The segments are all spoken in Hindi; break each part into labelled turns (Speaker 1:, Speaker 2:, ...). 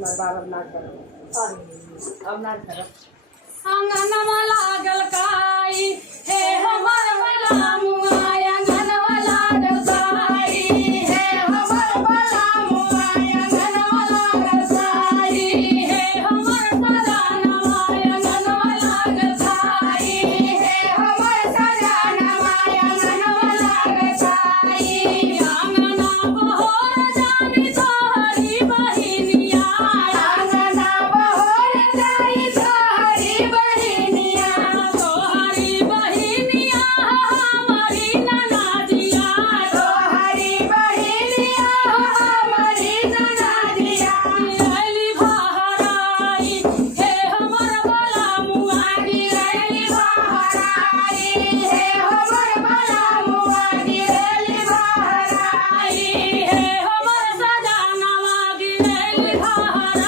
Speaker 1: तुम्हारे बाल अब ना करो।
Speaker 2: अब ना करो।
Speaker 3: आंगनमा लागल हरिहर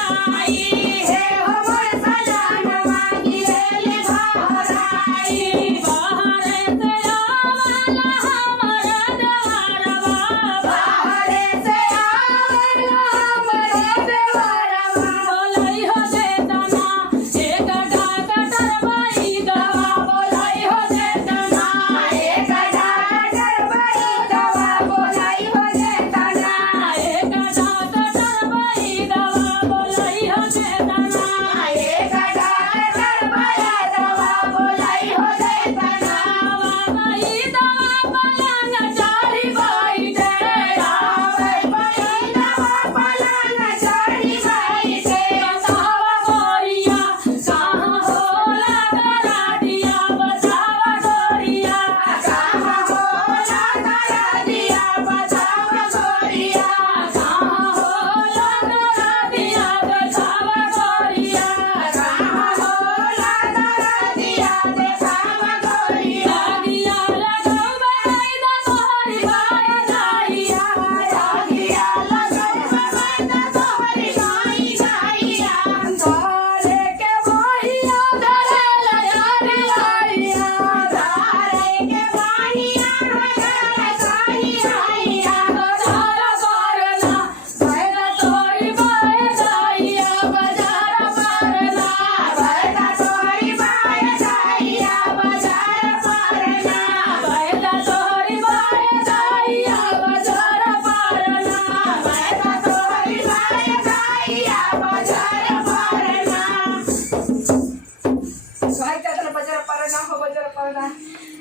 Speaker 3: 拜拜。